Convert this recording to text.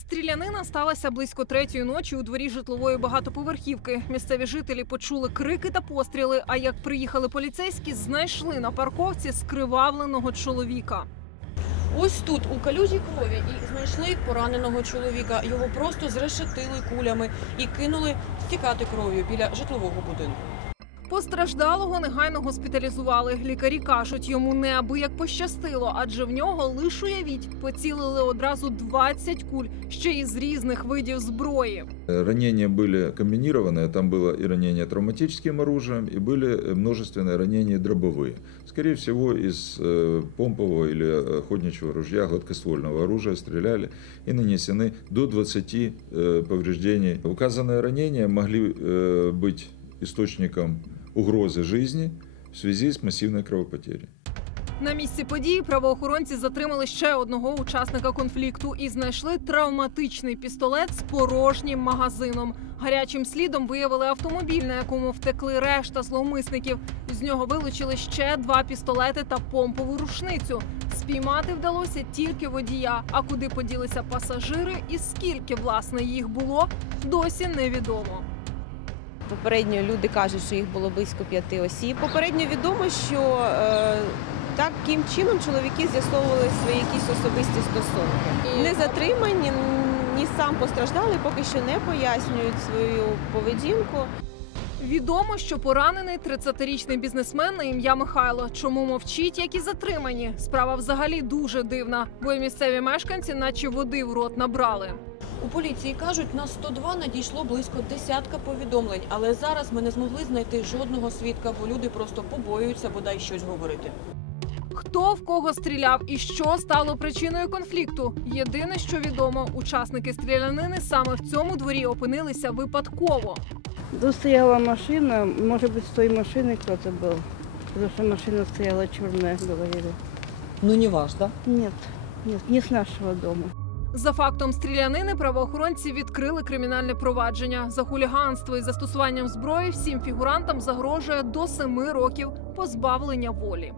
Стрілянина сталася близько третьої ночі у дворі житлової багатоповерхівки. Місцеві жителі почули крики та постріли. А як приїхали поліцейські, знайшли на парковці скривавленого чоловіка. Ось тут, у калюжі крові, і знайшли пораненого чоловіка. Його просто зрешетили кулями і кинули стікати кров'ю біля житлового будинку. Постраждалого негайно госпіталізували. Лікарі кажуть, йому неабияк пощастило, адже в нього лиш уявіть, поцілили одразу 20 куль, ще й з різних видів зброї. Ранения были комбинированные, там было и ранение травматическим оружием, и были множественные ранения дробовые. Скорее всего, из э, помпового или охотничьего ружья, гладкоствольного оружия стреляли и нанесены до 20 э, повреждений. Указанные ранения могли э, быть источником угрозы жизни в связи с массивной кровопотерей. На місці події правоохоронці затримали ще одного учасника конфлікту і знайшли травматичний пістолет з порожнім магазином. Гарячим слідом виявили автомобіль, на якому втекли решта зловмисників. З нього вилучили ще два пістолети та помпову рушницю. Спіймати вдалося тільки водія. А куди поділися пасажири і скільки власне їх було, досі невідомо. Попередньо люди кажуть, що їх було близько п'яти осіб. Попередньо відомо, що е, таким чином чоловіки з'ясовували свої якісь особисті стосунки. Не затримані, ні сам постраждалий, поки що не пояснюють свою поведінку. Відомо, що поранений 30-річний бізнесмен на ім'я Михайло. Чому мовчить, як і затримані? Справа взагалі дуже дивна, бо й місцеві мешканці, наче води в рот набрали. У поліції кажуть, на 102 надійшло близько десятка повідомлень, але зараз ми не змогли знайти жодного свідка, бо люди просто побоюються бодай щось говорити. Хто в кого стріляв і що стало причиною конфлікту? Єдине, що відомо, учасники стрілянини саме в цьому дворі опинилися випадково. Тут стояла машина, может быть, с той машины кто-то был. Потому что машина стояла черная, говорили. Ну не ваш, да? Нет, нет, не с нашего дома. За фактом стрілянини правоохоронці відкрили кримінальне провадження за хуліганство і застосуванням зброї. Всім фігурантам загрожує до семи років позбавлення волі.